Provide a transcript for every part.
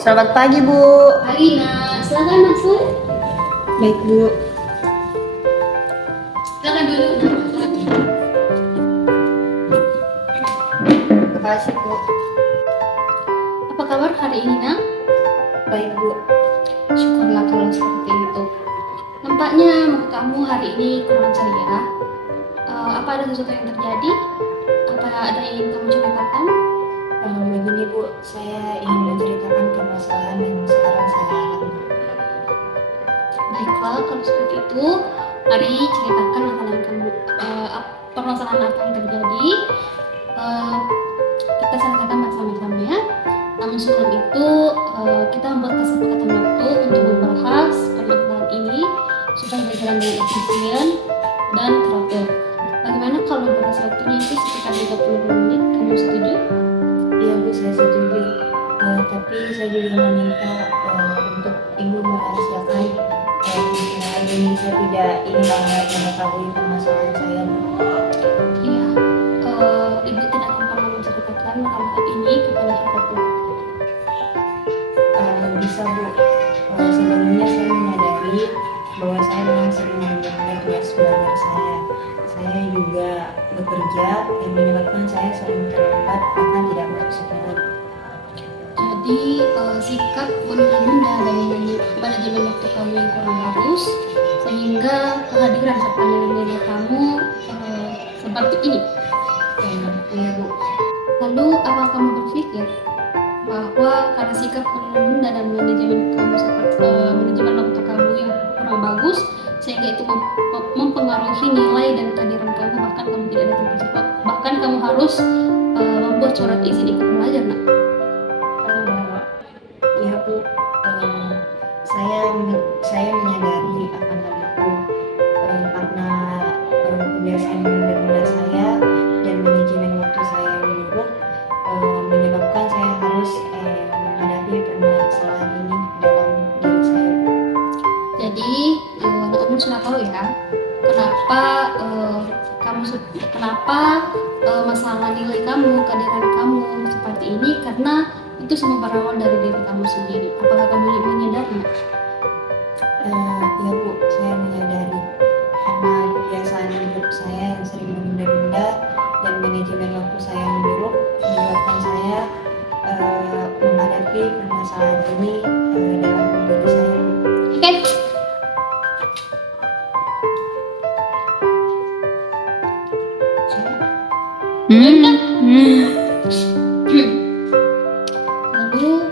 Selamat pagi, Bu. Pagi, Nak. Silakan masuk. Baik, Bu. Silakan duduk, Nak. Terima kasih, Bu. Apa kabar hari ini, Nak? Baik, Bu. Syukurlah kalau seperti itu. Nampaknya muka kamu hari ini kurang ceria. Apa ada sesuatu yang terjadi? Apa ada yang ingin kamu ceritakan? Begini, Bu. Saya ingin menceritakan permasalahan yang sekarang saya alami. Baiklah, kalau seperti itu, mari ceritakan masalah yang kamu, permasalahan apa yang terjadi. Kita selesaikan bersama-sama ya. Namun sebelum itu, kita membuat kesepakatan waktu untuk membahas permasalahan ini supaya berjalan dengan efisien dan teratur. Bagaimana kalau durasi waktunya itu sekitar 30 menit? Kamu setuju? Iya, Bu, saya setuju. Tapi saya juga meminta untuk Ibu merahasiakan permasalahan ini. Saya tidak ingin banget mengetahui permasalahan saya, Bu. Iya, Ibu tidak akan pernah menceritakan hal ini kepada siapapun. Bisa, Bu. Sebelumnya saya menyadari bahwa saya memang sering menunda tugas belajar saya. Saya juga bekerja yang menyebabkan saya sering terlambat bahkan tidak masuk sekolah. Jadi sikap menunda dan manajemen waktu kamu yang kurang bagus sehingga kehadiran serta nilai-nilai kamu seperti ini. Iya, Bu. Lalu apa kamu berpikir bahwa karena sikap menunda dan manajemen kamu seperti manajemen waktu kamu yang kurang bagus sehingga itu mempengaruhi nilai dan kehadiran kamu, bahkan kamu tidak datang ke sekolah, bahkan kamu harus membuat surat izin ikut belajar, Nak? Iya, Bu. Saya menyadari akan hal itu karena kebiasaan menunda-nunda saya dan manajemen waktu saya yang buruk menyebabkan saya harus menghadapi permasalahan ini dalam diri saya. Jadi, kamu sudah tahu ya kenapa masalah nilai kamu, kehadiran kamu seperti ini, karena itu semua berawal dari diri kamu sendiri. Apakah kamu menyadari? Ya, Bu, saya menyadari karena kebiasaan hidup saya yang sering menunda-nunda dan manajemen waktu saya yang buruk menyebabkan saya menghadapi permasalahan ini dalam diri saya. Oke. Lalu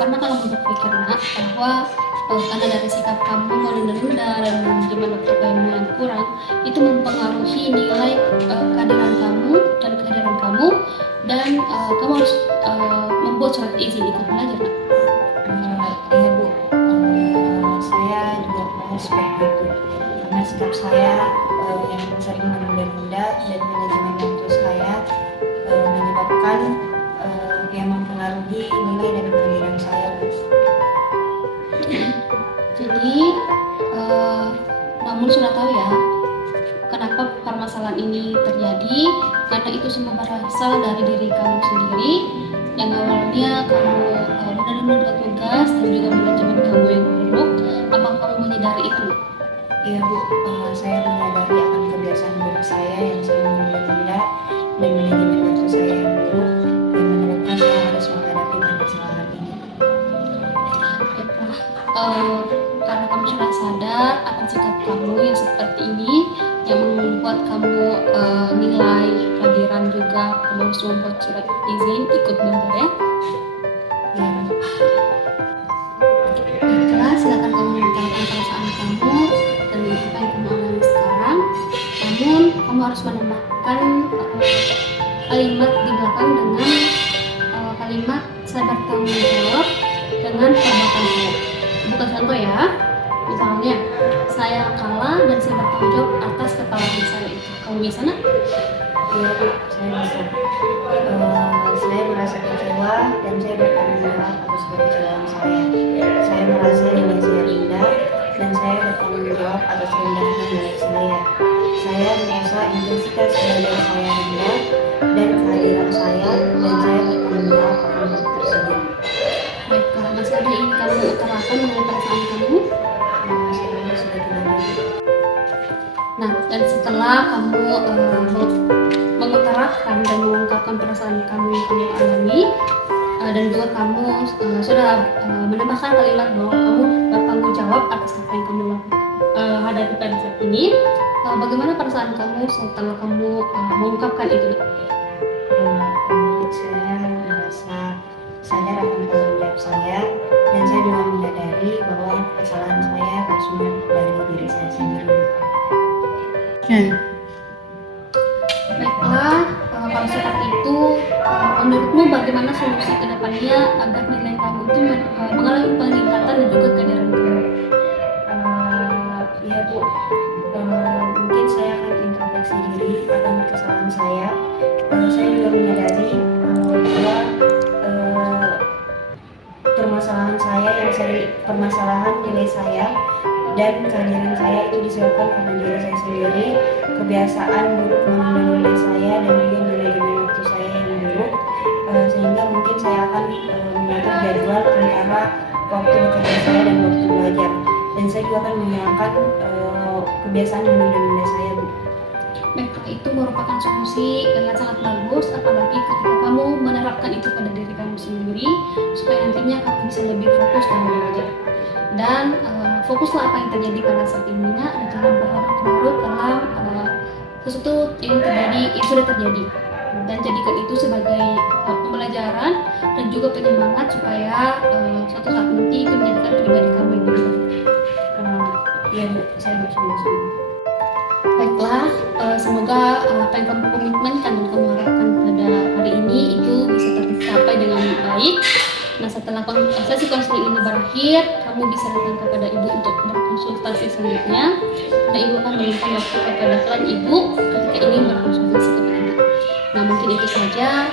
pernah kamu berpikir, Nak, bahwa karena dari sikap kamu menunda-nunda dan manajemen waktu kamu yang kurang itu mempengaruhi nilai kehadiran kamu dan kamu harus membuat surat izin ikut belajar, Nak? Iya, Bu. Saya juga pernah seperti itu karena sikap saya yang sering menunda-nunda dan manajemen waktu saya menyebabkan yang mempengaruhi nilai dan kehadiran saya, Bu. Jadi, namun sudah tahu ya kenapa permasalahan ini terjadi, karena itu semua berasal dari diri kamu sendiri yang awalnya kamu menunda-nunda tugas dan juga manajemen kamu yang buruk. Apa kamu menyadari itu? Iya, Bu. Saya menyadari akan kebiasaan buruk saya yang sering menunda-nunda dan manajemen waktu saya yang buruk yang menyebabkan saya harus menghadapi permasalahan ini. Baiklah, karena kamu sudah sadar akan sikap kamu yang seperti ini yang membuat kamu nilai kehadiran juga kamu harus membuat surat izin ikut belajar ya. Ya, Bu. Baiklah, silakan kamu mengungkapkan perasaan kamu dan apa yang kamu alami sekarang. Namun kamu harus menambahkan kalimat di belakang dengan kalimat saya bertanggung jawab dengan perbuatan saya. Bukan contoh ya. Misalnya, saya kalah dan saya bertanggung jawab atas kekalahan saya itu. Kamu bisa, Nak? Iya, Bu. Saya bisa. Saya merasa kecewa dan saya bertanggung jawab atas kekecewaan saya. Saya merasa nilai saya rendah dan saya bertanggung jawab atas rendahnya nilai saya. Saya merasa intensitas belajar saya rendah dan kehadiran saya dan saya bertanggung jawab akan hal tersebut. Baiklah, kamu utarakan mengenai perasaan kamu? Saya sudah tidak ada. Nah, dan setelah kamu mengutarakan dan mengungkapkan perasaan kamu yang kamu alami, dan juga kamu sudah menambahkan kalimat bahwa kamu bertanggung jawab atas apa yang kamu hadapi pada saat ini, bagaimana perasaan kamu setelah kamu mengungkapkan itu? Saya merasa sadar akan tanggung jawab saya, dan saya juga menyadari bahwa kesalahan saya harus dari diri saya sendiri. Baiklah, kalau seperti itu, menurutmu bagaimana solusi ke depannya agar nilai kamu itu mengalami peningkatan dan juga kehadiran kamu? Ya Bu, mungkin saya akan introspeksi diri akan kesalahan saya. Saya juga menyadari bahwa permasalahan saya permasalahan nilai saya dan kehadiran saya itu disebabkan karena diri saya sendiri, kebiasaan buruk menunda saya dan juga manajemen waktu saya yang buruk, sehingga mungkin saya akan mengatur jadwal antara waktu bekerja saya dan waktu belajar, dan saya juga akan menghilangkan kebiasaan menunda saya, Bu. Baiklah, itu merupakan solusi yang sangat bagus, apalagi ketika kamu menerapkan itu pada diri kamu sendiri, supaya nantinya kamu bisa lebih fokus dalam belajar. Dan fokuslah apa yang terjadi pada saat ini, dan jangan berlarut-larut dalam sesuatu yang sudah terjadi, dan jadikan itu sebagai pembelajaran dan juga penyemangat supaya suatu saat nanti itu menjadikan pribadi kamu yang lebih baik. Ya Bu, saya bersungguh-sungguh. Baiklah, semoga apa yang kamu komitmenkan dan kamu harapkan pada hari ini itu bisa tercapai dengan baik. Nah, setelah sesi konseling ini berakhir, kamu bisa datang kepada ibu untuk berkonsultasi selanjutnya. Nah, ibu akan memberikan waktu kepada klien ibu ketika ingin berkonsultasi kepada ibu. Nah, mungkin itu saja.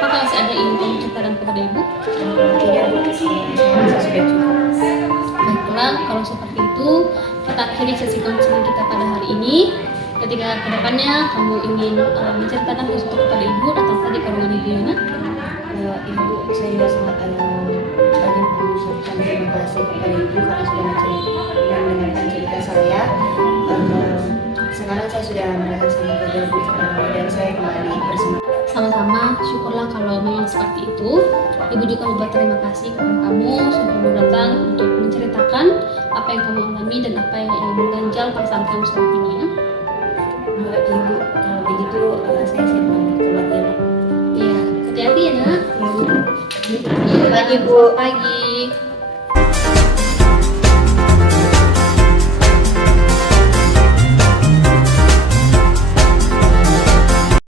Apakah masih ada yang ingin kamu ceritakan kepada ibu? Tidak Bu, saya rasa sudah cukup. Baiklah, kalau seperti itu, kita akhiri sesi konseling kita pada hari ini. Ketika kedepannya kamu ingin menceritakan sesuatu kepada ibu, datang saja ke ruangan ibu Yana. Ibu, saya juga sangat banyak mengucapkan terima kasih kepada ibu karena sudah mendengarkan cerita saya. Sekarang saya sudah merasa sangat lega, Bu, dan saya kembali bersemangat. Sama-sama, syukurlah kalau memang seperti itu. Ibu juga mau berterima kasih kepada kamu sudah mau datang untuk menceritakan apa yang kamu alami dan apa yang mengganjal perasaan kamu saat ini, ya. Ibu, kalau begitu saya siap pamit keluar ya, Bu. Iya, hati-hati ya, Nak. Pagi, Bu. Pagi.